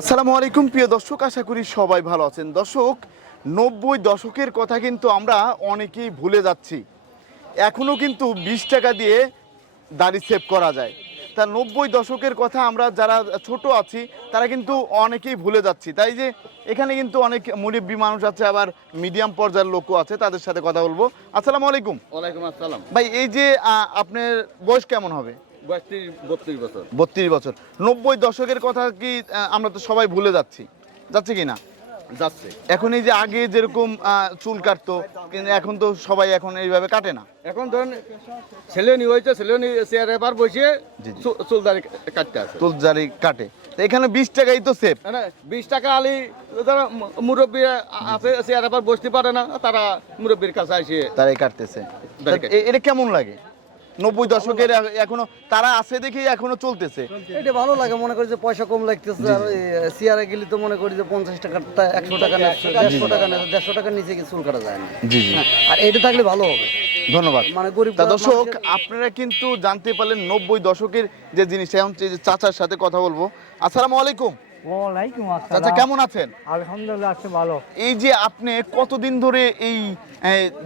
আসসালামু আলাইকুম প্রিয় দর্শক আশা করি সবাই ভালো আছেন। দর্শক নব্বই দশকের কথা কিন্তু আমরা অনেকেই ভুলে যাচ্ছি। এখনও কিন্তু বিশ টাকা দিয়ে দাড়ি সেভ করা যায়। তা নব্বই দশকের কথা আমরা যারা ছোট আছি তারা কিন্তু অনেকেই ভুলে যাচ্ছি। তাই যে এখানে কিন্তু অনেক মুরব্বী মানুষ আছে আবার মিডিয়াম পর্যায়ের লোকও আছে তাদের সাথে কথা বলব। আসসালামু আলাইকুম। ওয়ালাইকুম আসসালাম। ভাই এই যে আপনার বয়স কেমন হবে? বত্রিশ বছর। নব্বই দশকের কথা কি আমরা তো সবাই ভুলে যাচ্ছি। যাচ্ছে কি না? যাচ্ছে। এখন এই যে আগে যেরকম চুল কাটতো কিন্তু এখন তো সবাই এখন এইভাবে কাটে না। এখন ধরেন ছেলে নি হয়েছে ছেলে নি চেয়ারে বার বসিয়ে চুলদারি কাটতে আছে চুল জারি কাটে। এখানে বিশ টাকাই তো সেফ বিশ টাকা আলি যারা মু- মুরব্বী আছে চেয়ারে বার বসতে পারে না তারা মুরব্বীর কাছে আসে। তারাই কাটতেছে। এটা কেমন লাগে? নব্বই দশকের এখনও তারা আছে দেখেই এখনও চলতেছে। এটা ভালো লাগে মনে করি যে পয়সা কম লাগতেছে আর সিয়ারে গেলে তো মনে করি যে পঞ্চাশ টাকা একশো টাকা দেড়শো টাকা দেড়শো টাকার নিচে চুল কাটা যায় না। জি জি। আর এটা থাকলে ভালো হবে। ধন্যবাদ। মানে গরিব দর্শক আপনারা কিন্তু জানতে পারলেন নব্বই দশকের যে জিনিস এখন চাচার সাথে কথা বলব। আসসালামু আলাইকুম। ওয়ালাইকুম চাচা কেমন আছেন? আলহামদুলিল্লাহ আছি ভালো। এই যে আপনি কতদিন ধরে এই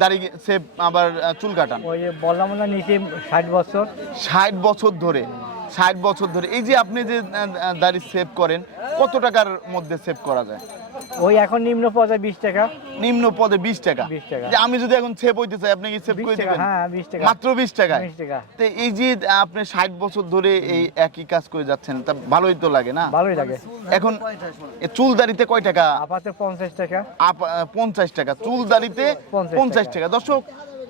দাড়ি সেভ আবার চুল কাটান? ওই যে বললাম না নিচে ষাট বছর। ষাট বছর ধরে ষাট বছর ধরে। এই যে আপনি যে দাড়ি সেভ করেন কত টাকার মধ্যে সেভ করা যায়? ওই এখন নিম্ন পর্যায়ে বিশ টাকা। নিম্ন পদে বিশ টাকা। 20 টাকা। যে আমি যদি এখন সেভ হইতে চাই আপনি কি সেভ করে দিবেন? হ্যাঁ বিশ টাকা। মাত্র বিশ টাকায় বিশ টাকা। তো এই যে আপনি ষাট বছর ধরে এই একই কাজ করে যাচ্ছেন তা ভালোই তো লাগে না? ভালোই লাগে। এখন চুল দাড়িতে কয় টাকা? আপাতত পঞ্চাশ টাকা। আপ- আহ, পঞ্চাশ টাকা। চুল দাড়িতে 50 পঞ্চাশ টাকা। দর্শক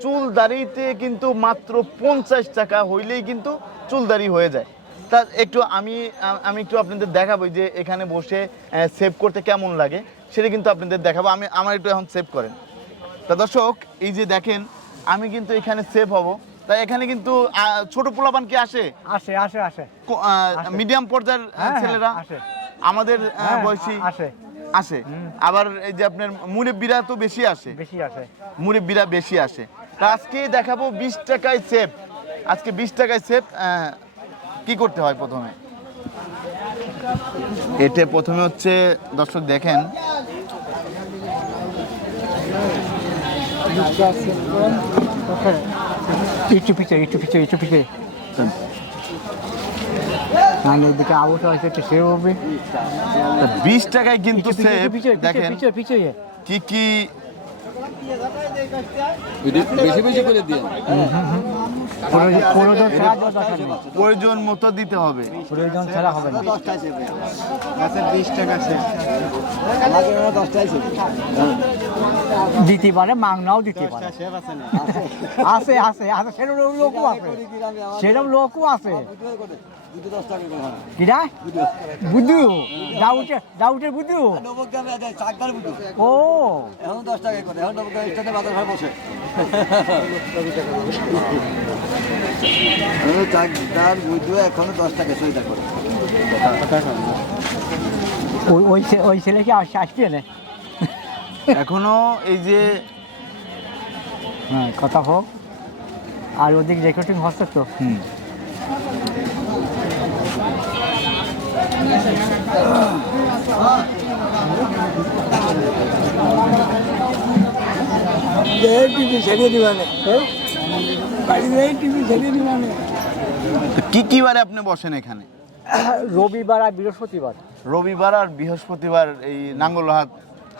চুল দাড়িতে কিন্তু মাত্র পঞ্চাশ টাকা হইলেই কিন্তু চুল দাড়ি হয়ে যায়। তা একটু আমি আমি একটু আপনাদের দেখাবো যে এখানে বসে সেভ করতে কেমন লাগে। সেটা কিন্তু আপনাদের দেখাবো। আমি আমার একটু এখন সেভ করেন। তা দর্শক এই যে দেখেন আমি কিন্তু এখানে সেভ হব। তা এখানে কিন্তু ছোট পোলাপান কি আসে? আসে আসে আসে। মিডিয়াম পর্যায়ের হ্যাঁ, হ্যাঁ, ছেলেরা? আসে। আমাদের হ্যাঁ, বয়সী আসে। আসে। আবার এই যে আপনার মুরব্বীরা তো বেশি আসে। বেশি আসে। মুরব্বীরা বেশি আসে। তা আজকে দেখাবো বিশ টাকায় সেভ আজকে বিশ টাকায় সেভ কি করতে হয় প্রথমে? এটা প্রথমে হচ্ছে দর্শক দেখেন। একটু পিছিয়ে একটু পিছিয়ে একটু পিছিয়ে। মানে এদিকে একটু সে হবে। বিশ টাকায় কিন্তু দেখেন। কি কি বেশি বেশি করে দিয়ে। প্রয়োজন মতো দিতে হবে। প্রয়োজন ছাড়া হবে না। দিতে পারে মাংনাও দিতে পারে। আছে আছে আছে সেরকম লোকও আছে। সেরকম লোকও আছে। কিরা বুদ্ধু ডাউটে ডাউটের বুদ্ধু? ও। এখন দশ টাকা করে। এখন বাজার ঘর বসে। চাকদার বুঝু এখনও দশ টাকা সুবিধা করে। ওই ওই ছেলে কি আসছে আসছে না এখনও এই যে হ্যাঁ কথা হোক। আর ওদিক রেকর্ডিং হচ্ছে তো? হুম, টিভি ছেড়ে দিবানে টিভি ছেড়ে দিবানে কি কি বারে আপনি বসেন এখানে? রবিবার আর বৃহস্পতিবার। রবিবার আর বৃহস্পতিবার এই নাঙ্গলহাট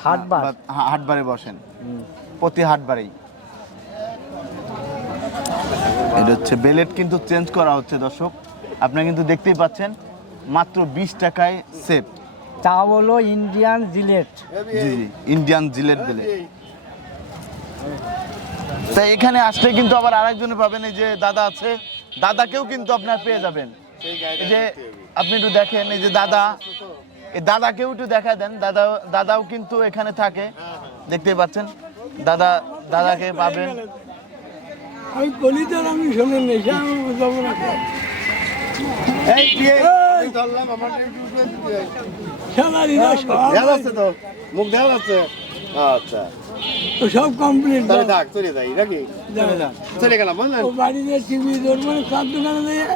হাটবার। হাটবারে বসেন। প্রতি হাটবারেই এটা হচ্ছে বেলেট কিন্তু চেঞ্জ করা হচ্ছে দর্শক। আপনারা কিন্তু দেখতেই পাচ্ছেন মাত্র বিশ টাকায় সেভ। তা হলো ইন্ডিয়ান জিলেট। জি জি ইন্ডিয়ান জিলেট বেলেট তাই এখানে আসলে কিন্তু আবার আরেকজনে পাবেন এই যে দাদা আছে দাদাকেও কিন্তু আপনার পেয়ে যাবেন। এই যে আপনি একটু দেখেন এই যে দাদা এই দাদাকেও একটু দেখা দেন দাদা দাদাও কিন্তু এখানে থাকে দেখতে পাচ্ছেন। দাদা দাদাকে পাবেন। আমি কলিতার আমি শুনে নেই যাব না যাচ্ছে তো? মুখ দেখা যাচ্ছে আচ্ছা। ও সব কমপ্লিট তাহলে থাক চলে যাই নাকি? চলে গেলাম বুঝলেন? ও বাড়িতে টিভি ধরবো সব দোকানে দিয়ে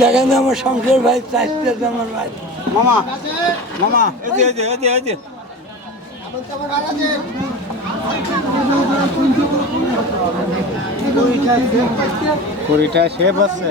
দেখা আমার সংসার ভাই চাষতে আমার ভাই। মামা মামা। কুড়িটা শেপ আছে।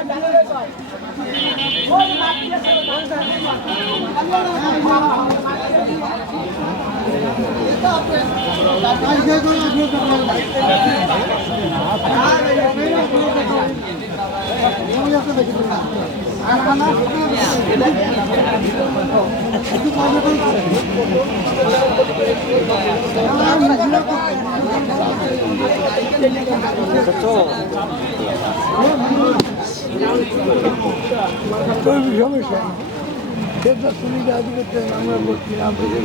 ছাড়লেই চলে যাবে তো সমস্যা। সেটা তুমি দাবি করতেন আমরা বলছি না বুঝি